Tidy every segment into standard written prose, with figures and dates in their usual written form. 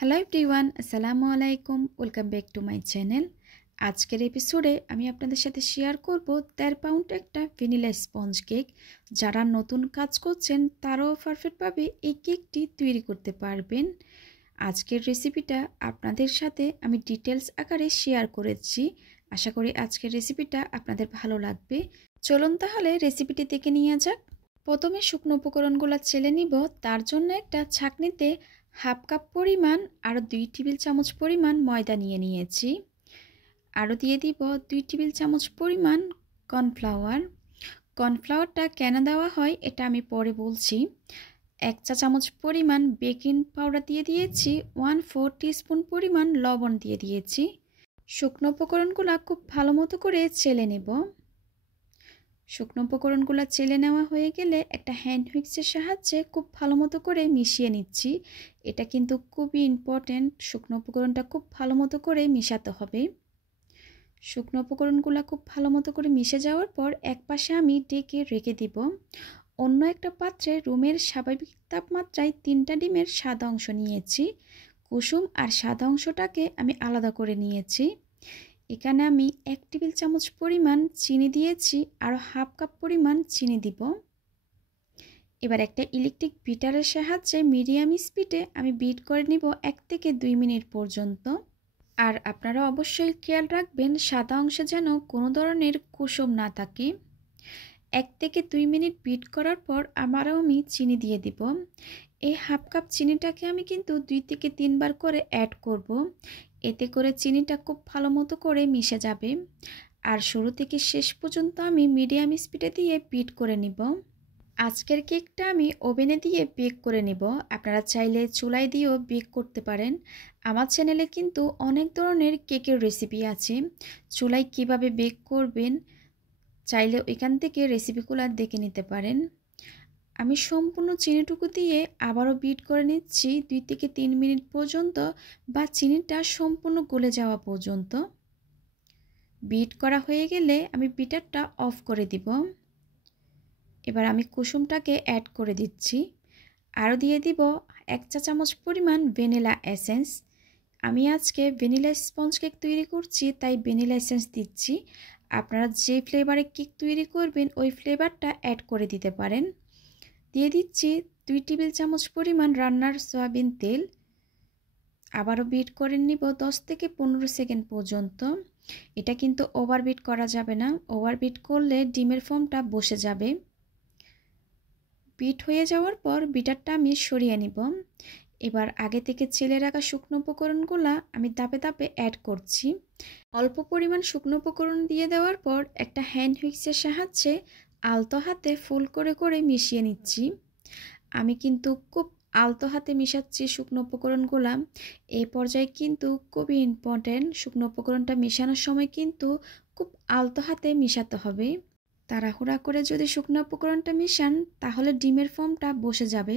Hello everyone, আসসালামু আলাইকুম। Welcome back to my channel. আজকের এপিসোডে আমি আপনাদের সাথে শেয়ার করব ১৩ পাউন্ড একটা ভ্যানিলা স্পঞ্জ কেক। যারা নতুন কাজ করছেন তারাও পারফেক্টভাবে এই কেকটি তৈরি করতে পারবেন। আজকের রেসিপিটা আপনাদের সাথে আমি ডিটেলস আকারে শেয়ার করেছি। আশা করি আজকের রেসিপিটা আপনাদের ভালো লাগবে। চলুন তাহলে রেসিপিটি দেখে নিয়ে যাক। প্রথমে শুকনো উপকরণগুলো চেলে নিব। তার জন্য একটা ছাঁকনিতে হাফ কাপ পরিমাণ আর 2 টেবিল চামচ পরিমাণ ময়দা নিয়েছি। আরও দিয়ে দিব 2 টেবিল চামচ পরিমাণ কর্নফ্লাওয়ার। কর্নফ্লাওয়ারটা কেন দেওয়া হয় এটা আমি পরে বলছি। 1 চা চামচ পরিমাণ বেকিং পাউডার দিয়ে দিয়েছি। 1/4 টিস্পুন পরিমাণ লবণ দিয়ে দিয়েছি। শুকনো উপকরণগুলো খুব ভালো মতো করে চেলে নেব। শুকনো উপকরণগুলো চেলে নেওয়া হয়ে গেলে একটা হ্যান্ড হুইক্সের সাহায্যে খুব ভালো মতো করে মিশিয়ে নিচ্ছি। এটা কিন্তু খুবই ইম্পর্ট্যান্ট, শুকনো উপকরণটা খুব ভালো মতো করে মিশাতে হবে। শুকনো উপকরণগুলো খুব ভালো মতো করে মিশে যাওয়ার পর একপাশে আমি ঢেকে রেখে দিব। অন্য একটা পাত্রে রুমের স্বাভাবিক তাপমাত্রায় 3টা ডিমের সাদা অংশ নিয়েছি। কুসুম আর সাদা অংশটাকে আমি আলাদা করে নিয়েছি। এখানে আমি 1 টেবিল চামচ পরিমাণ চিনি দিয়েছি, আরও হাফ কাপ পরিমাণ চিনি দিব। এবার একটা ইলেকট্রিক বিটারের সাহায্যে মিডিয়াম স্পিডে আমি বিট করে নিব 1 থেকে 2 মিনিট পর্যন্ত। আর আপনারা অবশ্যই খেয়াল রাখবেন সাদা অংশে যেন কোনো ধরনের কুসুম না থাকে। 1 থেকে 2 মিনিট বিট করার পর আবারও আমি চিনি দিয়ে দিব। এই হাফ কাপ চিনিটাকে আমি কিন্তু 2 থেকে 3 বার করে অ্যাড করব। এতে করে চিনিটা খুব ভালো মতো করে মিশে যাবে। আর শুরু থেকে শেষ পর্যন্ত আমি মিডিয়াম স্পিডে দিয়ে বিট করে নিব। আজকের কেকটা আমি ওভেনে দিয়ে বেক করে নিব। আপনারা চাইলে চুলায় দিয়েও বেক করতে পারেন। আমার চ্যানেলে কিন্তু অনেক ধরনের কেকের রেসিপি আছে। চুলায় কিভাবে বেক করবেন চাইলে এখান থেকে রেসিপিগুলো দেখে নিতে পারেন। আমি সম্পূর্ণ চিনিটুকু দিয়ে আবারও বিট করে নিচ্ছি 2 থেকে 3 মিনিট পর্যন্ত, বা চিনিটা সম্পূর্ণ গলে যাওয়া পর্যন্ত। বিট করা হয়ে গেলে আমি বিটারটা অফ করে দিব। এবার আমি কুসুমটাকে অ্যাড করে দিচ্ছি। আরও দিয়ে দিব 1 চা চামচ পরিমাণ ভ্যানিলা এসেন্স। আমি আজকে ভ্যানিলা স্পঞ্জ কেক তৈরি করছি, তাই ভ্যানিলা এসেন্স দিচ্ছি। আপনারা যে ফ্লেভারে কেক তৈরি করবেন ওই ফ্লেভারটা অ্যাড করে দিতে পারেন। দিয়ে দিচ্ছি 2 টেবিল চামচ পরিমাণ রান্নার সয়াবিন তেল। আবারও বিট করে নিব 10 থেকে 15 সেকেন্ড পর্যন্ত। এটা কিন্তু ওভারবিট করা যাবে না, ওভারবিট করলে ডিমের ফোমটা বসে যাবে। বিট হয়ে যাওয়ার পর বিটারটা আমি সরিয়ে নিব। এবার আগে থেকে চেলে রাখা শুকনো উপকরণগুলো আমি ধাপে ধাপে অ্যাড করছি। অল্প পরিমাণ শুকনো উপকরণ দিয়ে দেওয়ার পর একটা হ্যান্ড হুইক্সের সাহায্যে আলতো হাতে ফোল্ড করে করে মিশিয়ে নিচ্ছি। আমি কিন্তু খুব আলতো হাতে মিশাচ্ছি শুকনো উপকরণগুলো। এই পর্যায়ে কিন্তু খুবই ইম্পর্ট্যান্ট, শুকনো উপকরণটা মেশানোর সময় কিন্তু খুব আলতো হাতে মিশাতে হবে। তাড়াহুড়া করে যদি শুকনো উপকরণটা মিশান তাহলে ডিমের ফোমটা বসে যাবে,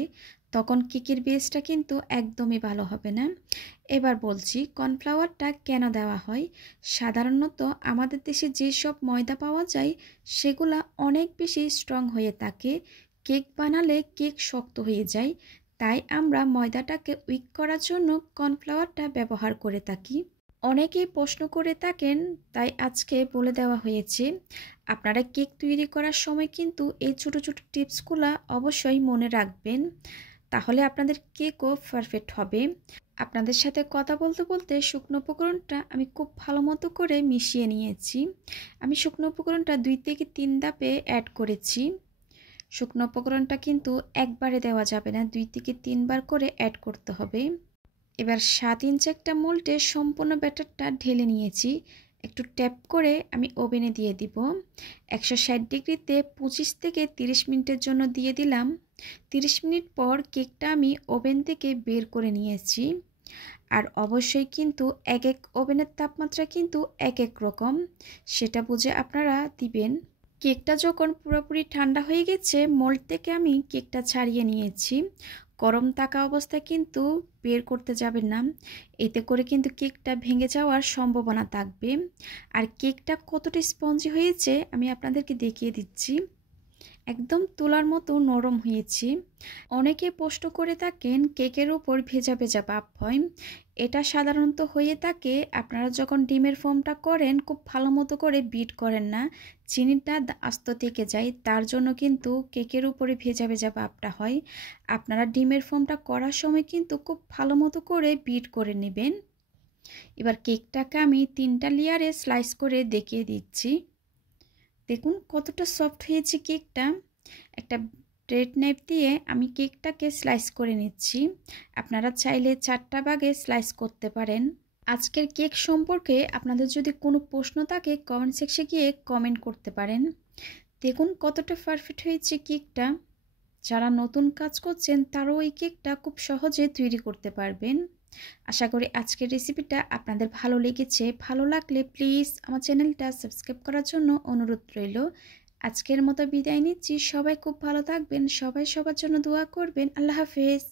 তখন কেকের বেসটা কিন্তু একদমই ভালো হবে না। এবার বলছি কর্নফ্লাওয়ারটা কেন দেওয়া হয়। সাধারণত আমাদের দেশে যেসব ময়দা পাওয়া যায় সেগুলা অনেক বেশি স্ট্রং হয়ে থাকে। কেক বানালে কেক শক্ত হয়ে যায়, তাই আমরা ময়দাটাকে উইক করার জন্য কর্নফ্লাওয়ারটা ব্যবহার করে থাকি। অনেকেই প্রশ্ন করে থাকেন, তাই আজকে বলে দেওয়া হয়েছে। আপনারা কেক তৈরি করার সময় কিন্তু এই ছোট ছোট টিপসগুলো অবশ্যই মনে রাখবেন, তাহলে আপনাদের কেকও পারফেক্ট হবে। আপনাদের সাথে কথা বলতে বলতে শুকনো উপকরণটা আমি খুব ভালো মতো করে মিশিয়ে নিয়েছি। আমি শুকনো উপকরণটা 2 থেকে 3 ধাপে অ্যাড করেছি। শুকনো উপকরণটা কিন্তু একবারে দেওয়া যাবে না, 2 থেকে 3 বার করে অ্যাড করতে হবে। এবার 7 ইঞ্চি একটা মোল্ডে সম্পূর্ণ ব্যাটারটা ঢেলে নিয়েছি। একটু ট্যাপ করে আমি ওভেনে দিয়ে দিব। 160 ডিগ্রিতে 25 থেকে 30 মিনিটের জন্য দিয়ে দিলাম। 30 মিনিট পর কেকটা আমি ওভেন থেকে বের করে নিয়েছি। আর অবশ্যই কিন্তু এক এক ওভেনের তাপমাত্রা কিন্তু এক এক রকম, সেটা বুঝে আপনারা দিবেন। কেকটা যখন পুরোপুরি ঠান্ডা হয়ে গেছে মোল্ড থেকে আমি কেকটা ছাড়িয়ে নিয়েছি। গরম থাকা অবস্থায় কিন্তু বের করতে যাবেন না, এতে করে কিন্তু কেকটা ভেঙে যাওয়ার সম্ভাবনা থাকবে। আর কেকটা কতটা স্পঞ্জি হয়েছে আমি আপনাদেরকে দেখিয়ে দিচ্ছি। একদম তুলার মতো নরম হয়েছে। অনেকে প্রশ্ন করে থাকেন কেকের উপর ভেজা ভেজা ভাব হয়। এটা সাধারণত হয়ে থাকে আপনারা যখন ডিমের ফোমটা করেন খুব ভালো মতো করে বিট করেন না, চিনিটা আস্ত থেকে যায়, তার জন্য কিন্তু কেকের উপরে ভেজা ভেজা ভাবটা হয়। আপনারা ডিমের ফোমটা করার সময় কিন্তু খুব ভালো মতো করে বিট করে নেবেন। এবার কেকটাকে আমি 3টা লেয়ারে স্লাইস করে দেখিয়ে দিচ্ছি। দেখুন কতটা সফট হয়েছে কেকটা। একটা ব্রেড নাইফ দিয়ে আমি কেকটাকে স্লাইস করে নিচ্ছি। আপনারা চাইলে 4টা ভাগে স্লাইস করতে পারেন। আজকের কেক সম্পর্কে আপনাদের যদি কোনো প্রশ্ন থাকে কমেন্ট সেকশনে গিয়ে কমেন্ট করতে পারেন। দেখুন কতটা পারফেক্ট হয়েছে কেকটা। যারা নতুন কাজ করছেন তারাও এই কেকটা খুব সহজে তৈরি করতে পারবেন। আশা করি আজকের রেসিপিটা আপনাদের ভালো লেগেছে। ভালো লাগলে প্লিজ আমার চ্যানেলটা সাবস্ক্রাইব করার জন্য অনুরোধ রইল। আজকের মতো বিদায় নিচ্ছি। সবাই খুব ভালো থাকবেন, সবাই সবার জন্য দোয়া করবেন। আল্লাহ হাফেজ।